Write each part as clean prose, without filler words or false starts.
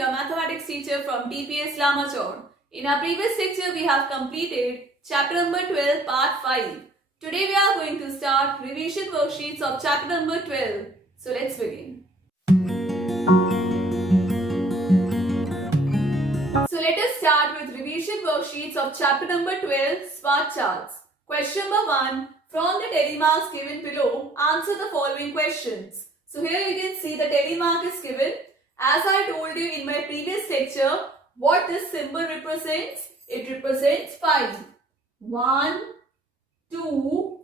your mathematics teacher from TPS Lamachor. In our previous lecture, we have completed chapter number 12, part 5. Today we are going to start revision worksheets of chapter number 12. So let's begin. So let us start with revision worksheets of chapter number 12, Smart Charts. Question number 1. From the telemarks given below, answer the following questions. So here you can see the telemark is given. As I told you in my previous lecture, what this symbol represents? It represents 5. 1, 2,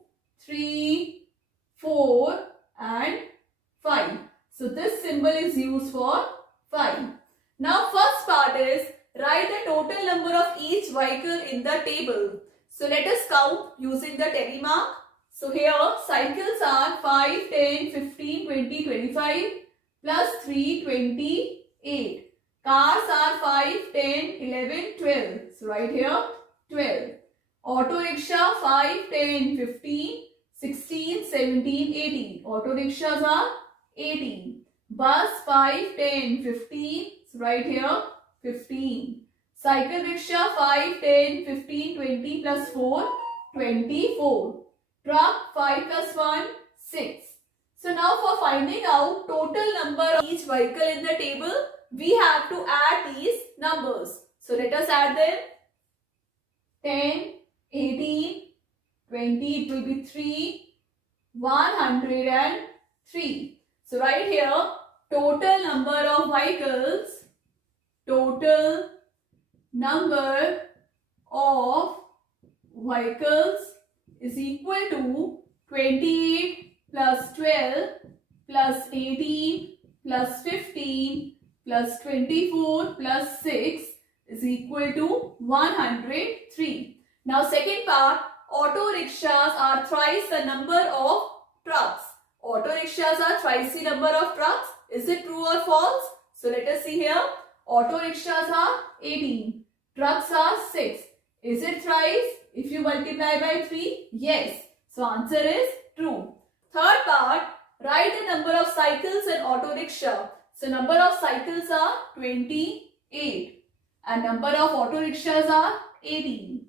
3, 4 and 5. So this symbol is used for 5. Now first part is write the total number of each vehicle in the table. So let us count using the telemark. So here cycles are 5, 10, 15, 20, 25 plus 3, 28. Cars are 5, 10, 11, 12. So right here 12. Auto rickshaw 5, 10, 15, 16, 17, 18. Auto rickshaws are 18. Bus 5, 10, 15. So right here 15. Cycle rickshaw 5, 10, 15, 20 plus 4, 24. Truck 5 plus 1, 6. So now for finding out total number of each vehicle in the table, we have to add these numbers. So let us add them. 10, 18, 20, it will be 3, 103. So right here, total number of vehicles, total number of vehicles is equal to 28 plus 12 plus 18 plus 15 plus 24 plus 6 is equal to 103. Now second part, auto rickshaws are thrice the number of trucks. Auto rickshaws are thrice the number of trucks. Is it true or false? So let us see here. Auto rickshaws are 18. Trucks are 6. Is it thrice? If you multiply by 3, yes. So answer is true. Third part, write the number of cycles in auto rickshaw. So number of cycles are 28 and number of auto rickshaws are 18.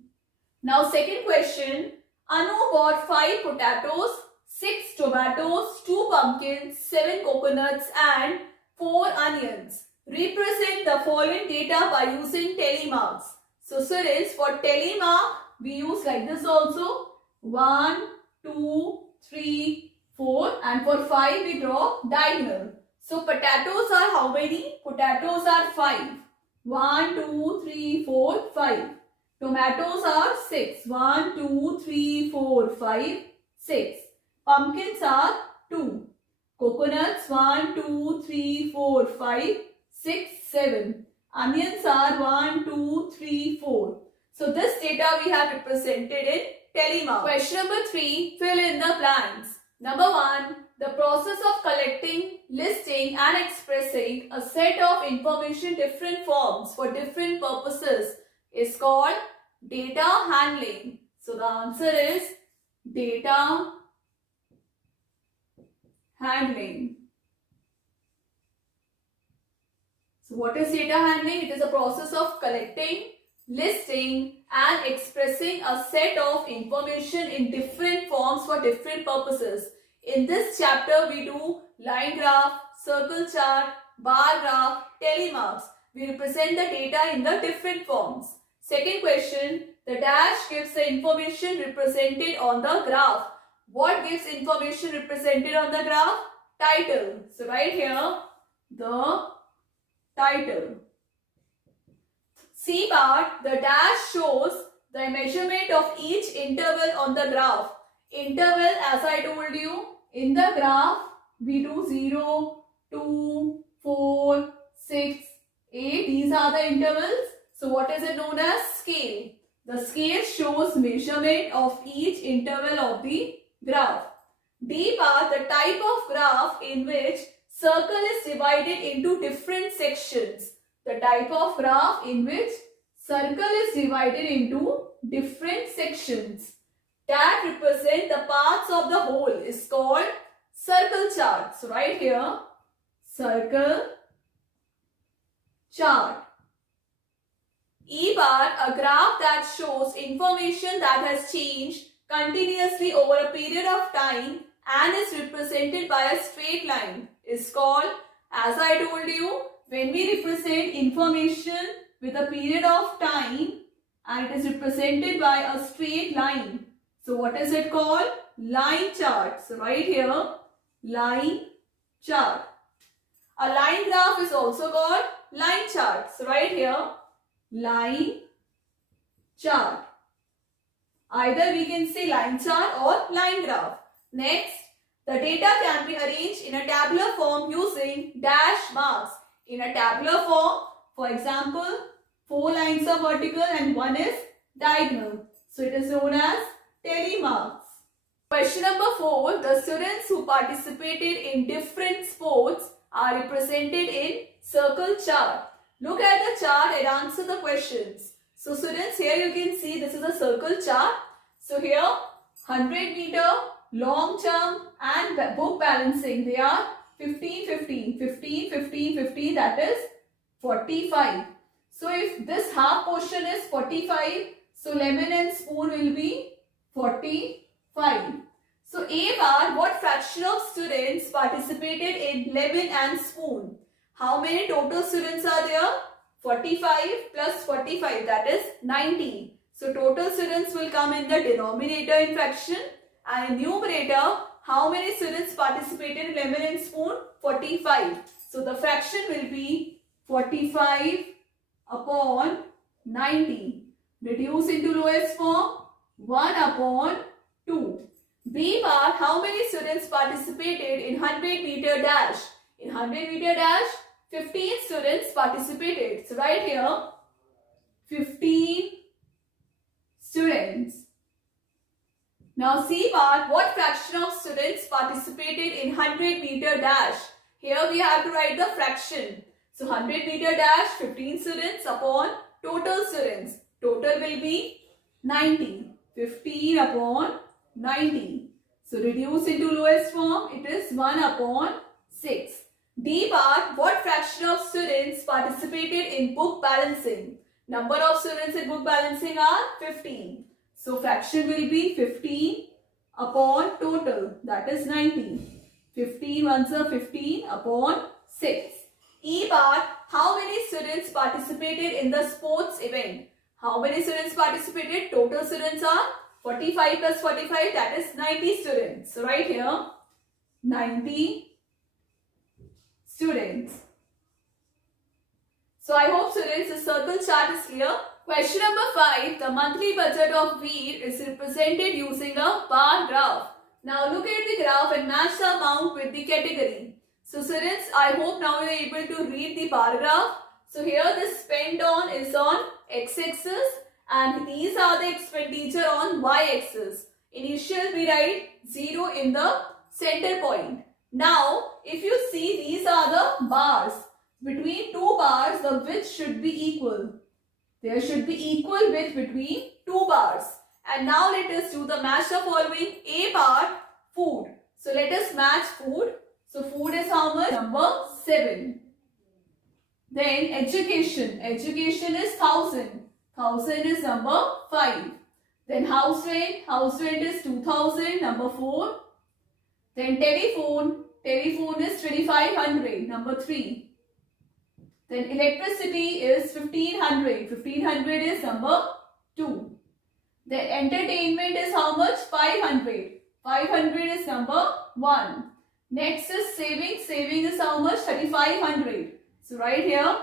Now second question, Anu bought 5 potatoes, 6 tomatoes, 2 pumpkins, 7 coconuts and 4 onions. Represent the following data by using telemarks. So sir is for telemark we use like this also. 1, 2, 3, 4 and for 5 we draw diagonal. So potatoes are how many? Potatoes are 5. 1, 2, 3, 4, 5. Tomatoes are 6. 1, 2, 3, 4, 5, 6. Pumpkins are 2. Coconuts 1, 2, 3, 4, 5, 6, 7. Onions are 1, 2, 3, 4. So this data we have represented in telemark. Question number 3, fill in the blanks. Number 1, the process of collecting, listing and expressing a set of information different forms for different purposes is called data handling. So the answer is data handling. So what is data handling? It is a process of collecting, listing and expressing a set of information in different forms for different purposes. In this chapter, we do line graph, circle chart, bar graph, telemarks. We represent the data in the different forms. Second question, the dash gives the information represented on the graph. What gives information represented on the graph? Title. So right here, the title. C part, the dash shows the measurement of each interval on the graph. Interval, as I told you, in the graph, we do 0, 2, 4, 6, 8. These are the intervals. So what is it known as? Scale. The scale shows measurement of each interval of the graph. D part, the type of graph in which circle is divided into different sections. The type of graph in which circle is divided into different sections that represent the parts of the whole is called circle chart. So right here, circle chart. E bar, a graph that shows information that has changed continuously over a period of time and is represented by a straight line, is called, as I told you, when we represent information with a period of time and it is represented by a straight line. So what is it called? Line chart. So right here, line chart. A line graph is also called line chart. So right here, line chart. Either we can say line chart or line graph. Next, the data can be arranged in a tabular form using dash marks. In a tabular form, for example, 4 lines are vertical and 1 is diagonal. So it is known as telemarks. Question number 4. The students who participated in different sports are represented in circle chart. Look at the chart and answer the questions. So students, here you can see this is a circle chart. So here 100 meter, long jump and book balancing, they are 15, 15, 15, 15, 15, that is 45. So if this half portion is 45, so lemon and spoon will be 45. So A bar, what fraction of students participated in lemon and spoon? How many total students are there? 45 plus 45, that is 90. So total students will come in the denominator in fraction, and in numerator, how many students participated in lemon and spoon? 45. So the fraction will be 45 upon 90. Reduce into lowest form, 1 upon 2. B bar, how many students participated in 100 meter dash? In 100 meter dash, 15 students participated. So right here, 15 students. Now C part, what fraction of students participated in 100 meter dash? Here we have to write the fraction. So 100 meter dash, 15 students upon total students. Total will be 90. 15 upon 90. So reduce into lowest form, it is 1 upon 6. D part, what fraction of students participated in book balancing? Number of students in book balancing are 15. So fraction will be 15 upon total, that is 90. 15 ones are 15 upon 6. E part, how many students participated in the sports event? How many students participated? Total students are 45 plus 45, that is 90 students. So right here, 90 students. So I hope students the circle chart is clear. Question number 5. The monthly budget of wheat is represented using a bar graph. Now look at the graph and match the amount with the category. So students, I hope now you are able to read the bar graph. So here the spend on is on x-axis and these are the expenditure on y-axis. Initial we write 0 in the center point. Now if you see, these are the bars. Between two bars the width should be equal. There should be equal width between two bars. And now let us do the match the following. A bar, food. So let us match food. So food is how much? Number 7. Then education. Education is 1000. 1000 is number 5. Then house rent. House rent is 2000. Number 4. Then telephone. Telephone is 2500. Number 3. Then electricity is 1500. 1500 is number 2. Then entertainment is how much? 500. 500 is number 1. Next is saving. Saving is how much? 3500. So right here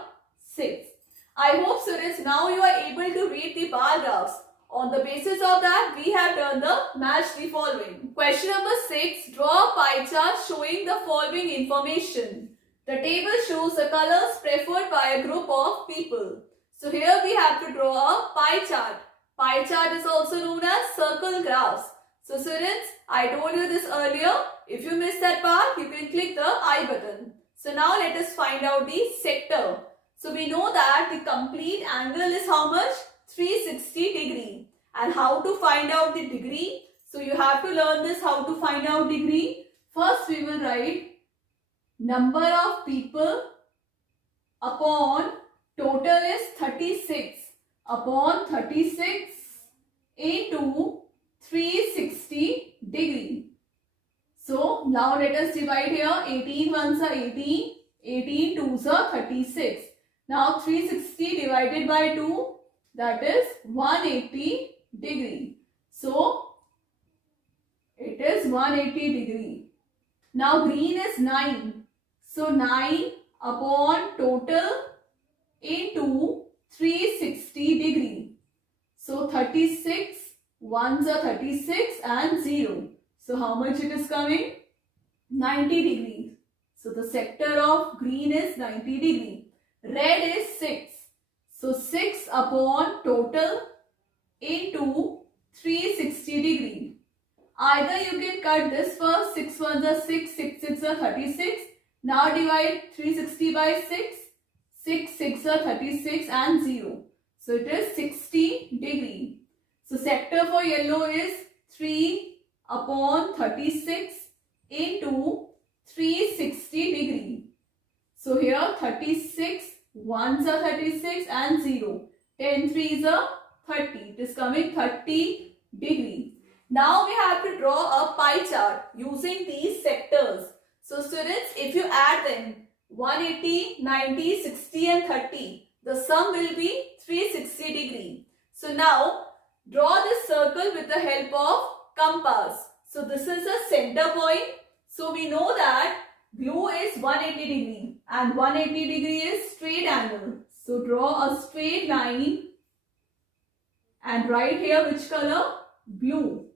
6. I hope students now you are able to read the bar graphs. On the basis of that, we have done the match the following. Question number 6. Draw a pie chart showing the following information. The table shows the colors preferred by a group of people. So here we have to draw a pie chart. Pie chart is also known as circle graphs. So students, I told you this earlier. If you missed that part, you can click the I button. So now let us find out the sector. So we know that the complete angle is how much? 360 degree. And how to find out the degree? So you have to learn this how to find out degree. First we will write number of people upon total is 36 upon 36 into 360 degree. So now let us divide here. 18 ones are 18, 18 twos are 36. Now 360 divided by 2, that is 180 degree. So it is 180 degree. Now green is 9. So 9 upon total into 360 degree. So 36, ones are 36 and 0. So how much it is coming? 90 degrees. So the sector of green is 90 degree. Red is 6. So 6 upon total into 360 degree. Either you can cut this first. 6 ones are 6, 6 6 are 36. Now divide 360 by 6. 6 6 are 36 and 0. So it is 60 degree. So sector for yellow is 3 upon 36 into 360 degree. So here 36, ones are 36 and 0. 10 threes are 30. It is coming 30 degree. Now we have to draw a pie chart using these sectors. So students, if you add them 180, 90, 60 and 30, the sum will be 360 degree. So now draw this circle with the help of compass. So this is a center point. So we know that blue is 180 degree and 180 degree is straight angle. So draw a straight line and write here which color? Blue.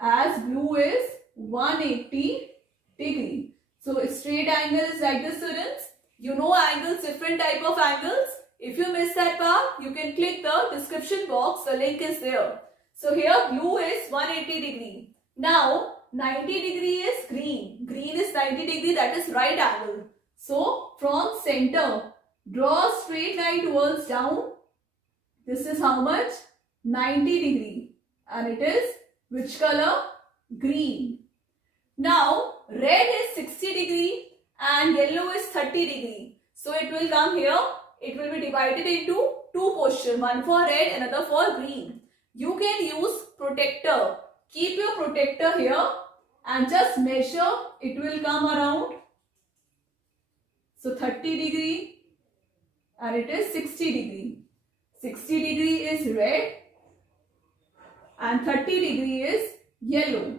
As blue is 180 degree. So a straight angle is like this, students. You know angles, different type of angles. If you miss that part, you can click the description box. The link is there. So here blue is 180 degree. Now 90 degree is green. Green is 90 degree, that is right angle. So from center, draw a straight line towards down. This is how much? 90 degree. And it is which color? Green. Now red is 60 degree and yellow is 30 degree. So it will come here. It will be divided into two portions. One for red, another for green. You can use protector. Keep your protector here and just measure. It will come around. So 30 degree and it is 60 degree. 60 degree is red and 30 degree is yellow.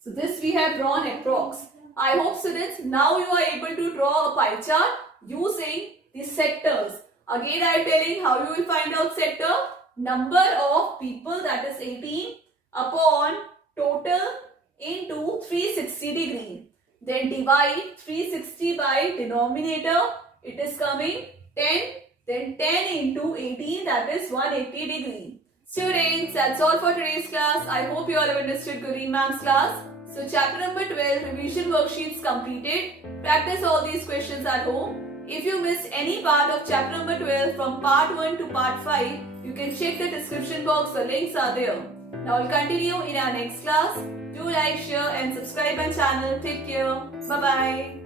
So this we have drawn approx. I hope students now you are able to draw a pie chart using these sectors. Again I am telling how you will find out sector. Number of people, that is 18 upon total into 360 degree. Then divide 360 by denominator. It is coming 10. Then 10 into 18, that is 180 degree. Students, that's all for today's class. I hope you all have understood Gureen ma'am's class. So chapter number 12, revision worksheets completed. Practice all these questions at home. If you missed any part of chapter number 12 from part 1 to part 5, you can check the description box. The links are there. Now we'll continue in our next class. Do like, share and subscribe my channel. Take care. Bye-bye.